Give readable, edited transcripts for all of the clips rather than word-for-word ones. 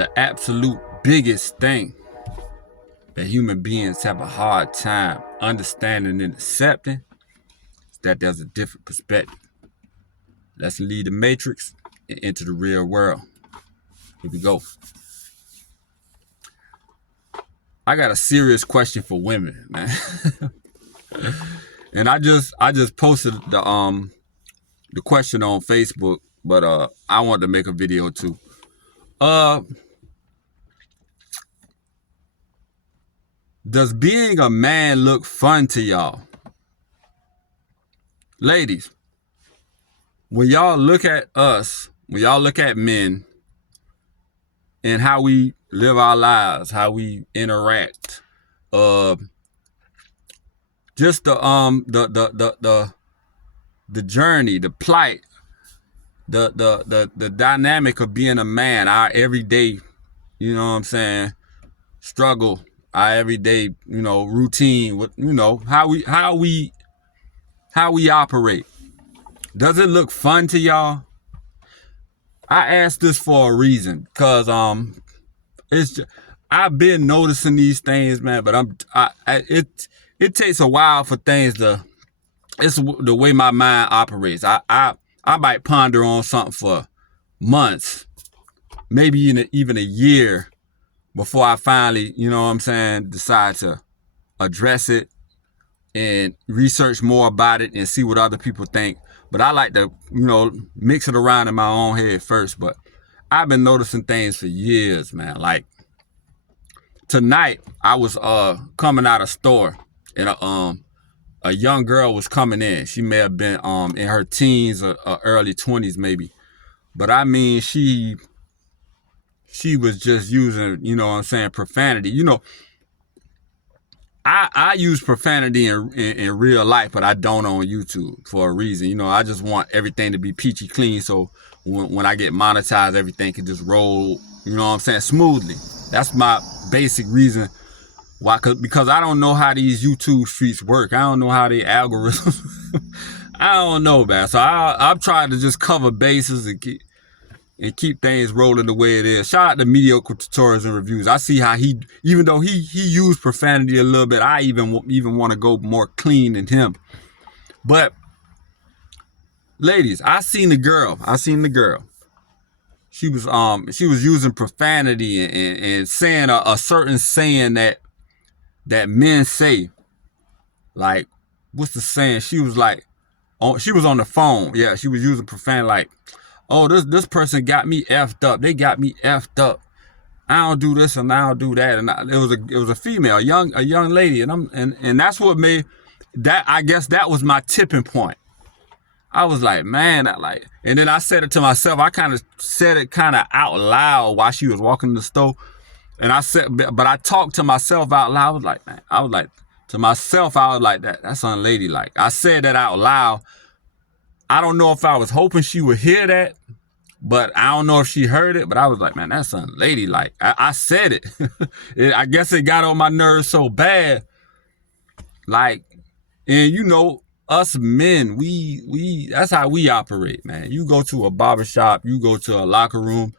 the absolute biggest thing that human beings have a hard time understanding and accepting is that there's a different perspective. Let's leave the matrix and enter the real world. Here we go. I got a serious question for women, man. And I just posted the question on Facebook, but I wanted to make a video too. Does being a man look fun to y'all? Ladies, when y'all look at us, when y'all look at men and how we live our lives, how we interact, just the journey, the plight, the dynamic of being a man, our everyday, you know what I'm saying, struggle, our everyday, routine, with, how we operate. Does it look fun to y'all? I asked this for a reason, because it's just, I've been noticing these things, man, but it takes a while for things to, it's the way my mind operates. I might ponder on something for months, maybe even a year before I finally, decide to address it and research more about it and see what other people think. But I like to, mix it around in my own head first. But I've been noticing things for years, man. Like tonight, I was coming out of store, and a young girl was coming in. She may have been in her teens or early 20s maybe. But I mean, she was just using, profanity. I use profanity in real life, but I don't on YouTube for a reason. I just want everything to be peachy clean, so when I get monetized, everything can just roll, smoothly. That's my basic reason why, because I don't know how these YouTube streets work. I don't know how they algorithms. I don't know, man. So I'm trying to just cover bases and keep things rolling the way it is. Shout out to Mediocre Tutorials and Reviews. I see how even though he used profanity a little bit, I even want to go more clean than him. But ladies, I seen the girl. She was using profanity and saying a certain saying that men say. Like, what's the saying? She was like, she was on the phone. Yeah, she was using profanity like, oh, this person got me effed up. They got me effed up. I don't do this and I don't do that. And it was a female, a young lady, and that's what made that. I guess that was my tipping point. I was like, man, and then I said it to myself. I kind of said it kind of out loud while she was walking the store, and but I talked to myself out loud. I was like, to myself, I was like, that's unladylike. I said that out loud. I don't know if I was hoping she would hear that, but I don't know if she heard it, but I was like, man, that's unladylike. I said it. I guess it got on my nerves so bad. Like, and us men, we that's how we operate, man. You go to a barbershop, you go to a locker room,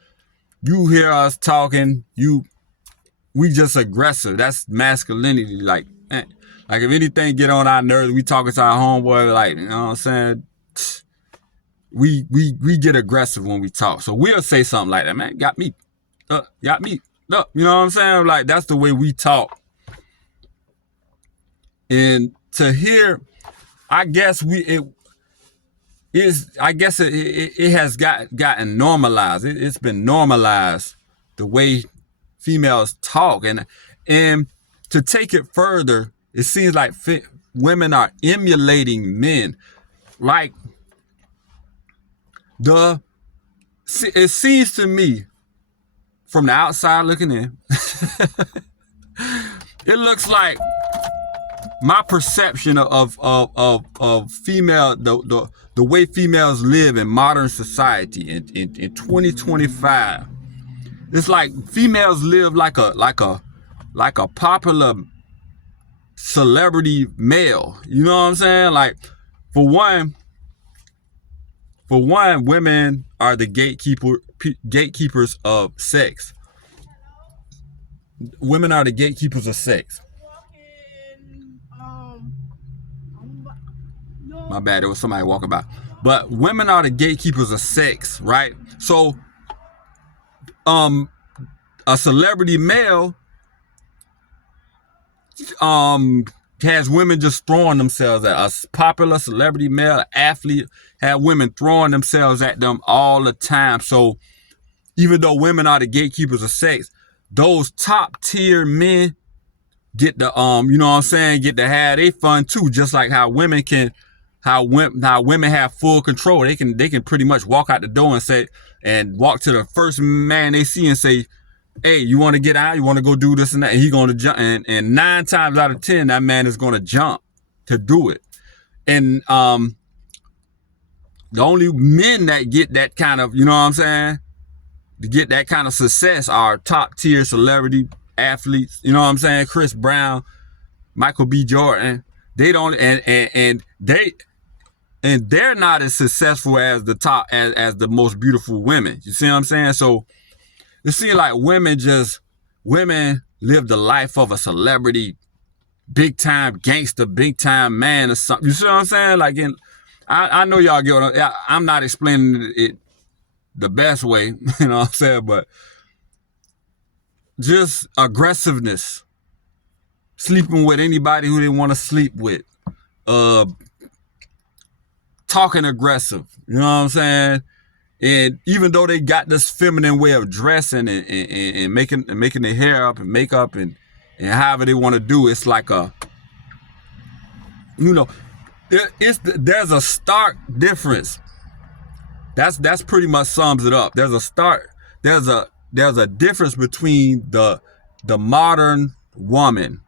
you hear us talking, we just aggressive. That's masculinity. Like if anything get on our nerves, we talking to our homeboy, like, you know what I'm saying? We get aggressive when we talk. So we'll say something like that, man, got me up. You know what I'm saying? Like, that's the way we talk. And to hear, I guess it has gotten normalized. It's been normalized the way females talk, and to take it further, it seems like women are emulating men. Like, it seems to me, from the outside looking in, it looks like my perception of female, the way females live in modern society in 2025. It's like females live like a popular celebrity male. You know what I'm saying? Like, for one, women are the gatekeepers of sex. Women are the gatekeepers of sex. My bad, there was somebody walking by. But women are the gatekeepers of sex, right? So, a celebrity male, has women just throwing themselves at a popular celebrity male athlete, have women throwing themselves at them all the time. So, even though women are the gatekeepers of sex, those top tier men get the you know what I'm saying, get to have their fun too, just like how women can, how women have full control. They can pretty much walk out the door and say, and walk to the first man they see and say, hey, you want to get out? You want to go do this and that? And he's going to jump. And 9 times out of 10, that man is going to jump to do it. And the only men that get that kind of, you know what I'm saying, to get that kind of success are top tier celebrity athletes. You know what I'm saying? Chris Brown, Michael B. Jordan. They don't, and they're not as successful as the top, as the most beautiful women. You see what I'm saying? So it seems like women live the life of a celebrity, big time gangster, big time man or something. You see what I'm saying? Like, I know y'all get what I'm not explaining it the best way, you know what I'm saying? But just aggressiveness, sleeping with anybody who they want to sleep with, talking aggressive, you know what I'm saying? And even though they got this feminine way of dressing and making their hair up and makeup and however they want to do, it's like a, you know, there's a stark difference. That's pretty much sums it up. There's a difference between the modern woman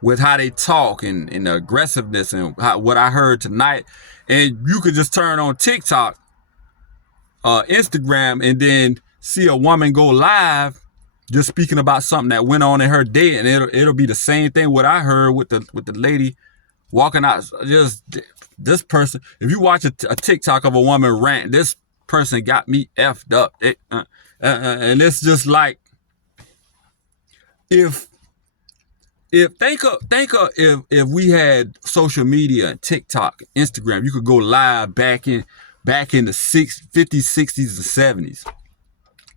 with how they talk and the aggressiveness and what I heard tonight. And you could just turn on TikTok, Instagram, and then see a woman go live just speaking about something that went on in her day, and it'll be the same thing what I heard with the lady walking out. Just this person, if you watch a TikTok of a woman rant, this person got me effed up. And it's just like, if think of if we had social media and TikTok, Instagram, you could go live back in the 50s, 60s, and 70s.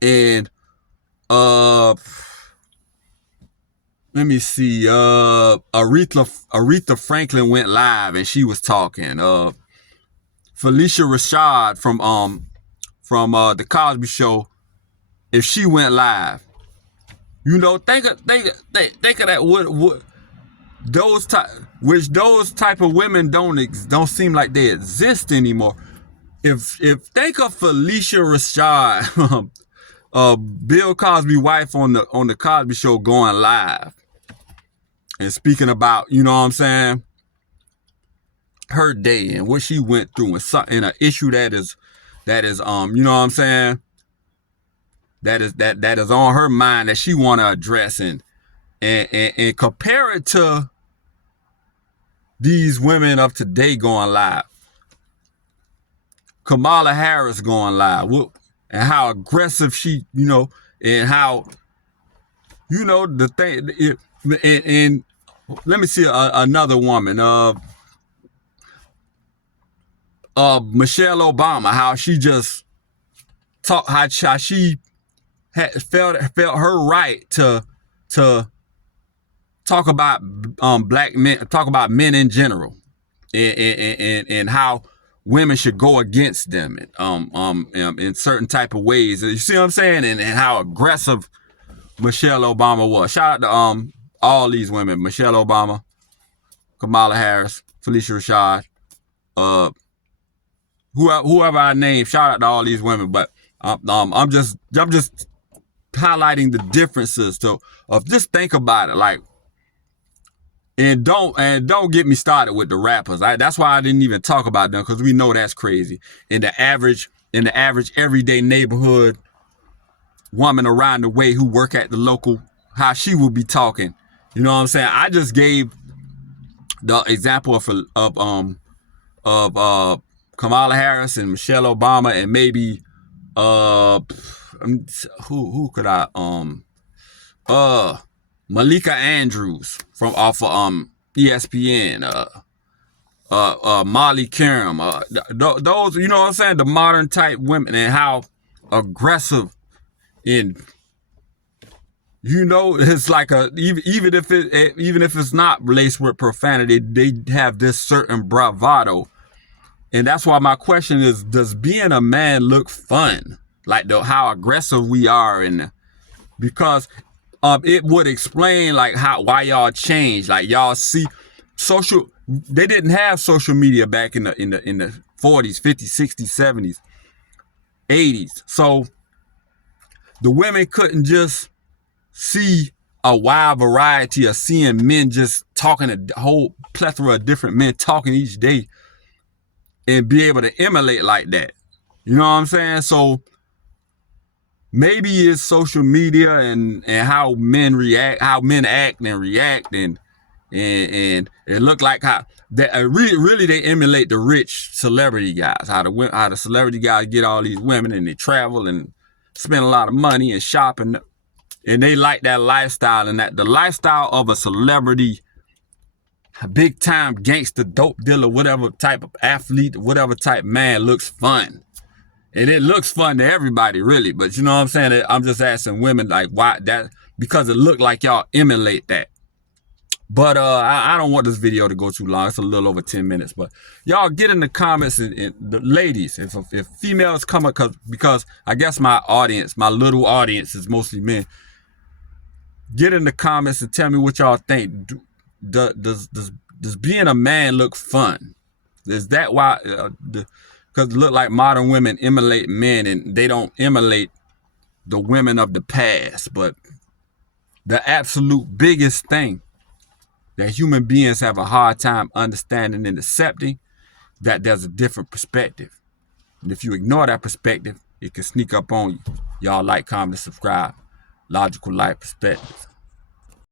And let me see, Aretha Franklin went live and she was talking. Felicia Rashad from the Cosby Show, if she went live, you know, think of that. What those type of women don't seem like they exist anymore. If think of Felicia Rashad, Bill Cosby's wife on the Cosby Show, going live and speaking about, you know what I'm saying, her day and what she went through, and an issue that is you know what I'm saying, that is on her mind that she want to address, and compare it to these women of today going live. Kamala Harris going live, and how aggressive she, you know, and how, you know, the thing. And let me see another woman, Michelle Obama, how she just talk, how she felt her right to talk about black men, talk about men in general, and how women should go against them in certain type of ways. You see what I'm saying? And how aggressive Michelle Obama was. Shout out to all these women: Michelle Obama, Kamala Harris, Felicia Rashad, whoever I name. Shout out to all these women. But I'm just highlighting the differences of just think about it, like. And don't get me started with the rappers. That's why I didn't even talk about them, because we know that's crazy. In the average everyday neighborhood woman around the way who work at the local, how she will be talking. You know what I'm saying? I just gave the example of Kamala Harris and Michelle Obama, and maybe who could I Malika Andrews from off of ESPN, Molly Karam, those, you know what I'm saying, the modern type women, and how aggressive in, you know, it's like even if it's not laced with profanity, they have this certain bravado. And that's why my question is, does being a man look fun? Like how aggressive we are, and because it would explain like why y'all changed. Like y'all see they didn't have social media back in the 40s, 50s, 60s, 70s, 80s. So the women couldn't just see a wide variety of seeing men just talking, a whole plethora of different men talking each day, and be able to emulate like that. You know what I'm saying? So maybe it's social media and how men react, how men act and react, and it look like how that really they emulate the rich celebrity guys, how the celebrity guys get all these women and they travel and spend a lot of money and shopping, and they like that lifestyle, and that the lifestyle of a celebrity, big time gangster, dope dealer, whatever type of athlete, whatever type man looks fun. And it looks fun to everybody, really. But you know what I'm saying? I'm just asking women, like, why that? Because it looked like y'all emulate that. But I don't want this video to go too long. It's a little over 10 minutes. But y'all get in the comments, and the ladies, if females come up, because I guess my little audience is mostly men. Get in the comments and tell me what y'all think. Does being a man look fun? Is that why? Because it look like modern women emulate men, and they don't emulate the women of the past. But the absolute biggest thing that human beings have a hard time understanding and accepting, that there's a different perspective. And if you ignore that perspective, it can sneak up on you. Y'all like, comment, subscribe. Logical Life Perspectives.